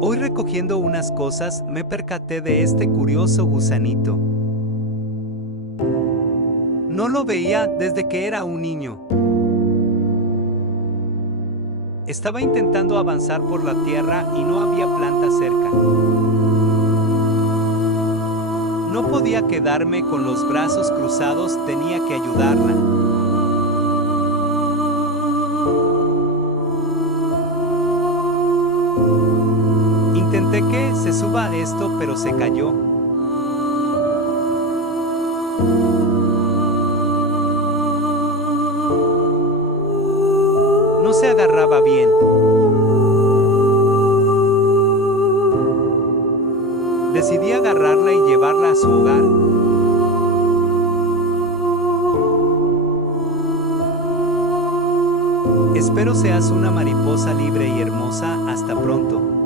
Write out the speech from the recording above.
Hoy recogiendo unas cosas me percaté de este curioso gusanito. No lo veía desde que era un niño. Estaba intentando avanzar por la tierra y no había planta cerca. No podía quedarme con los brazos cruzados, tenía que ayudarla. Intenté que se suba a esto, pero se cayó. No se agarraba bien. Decidí agarrarla y llevarla a su hogar. Espero seas una mariposa libre y hermosa. Hasta pronto.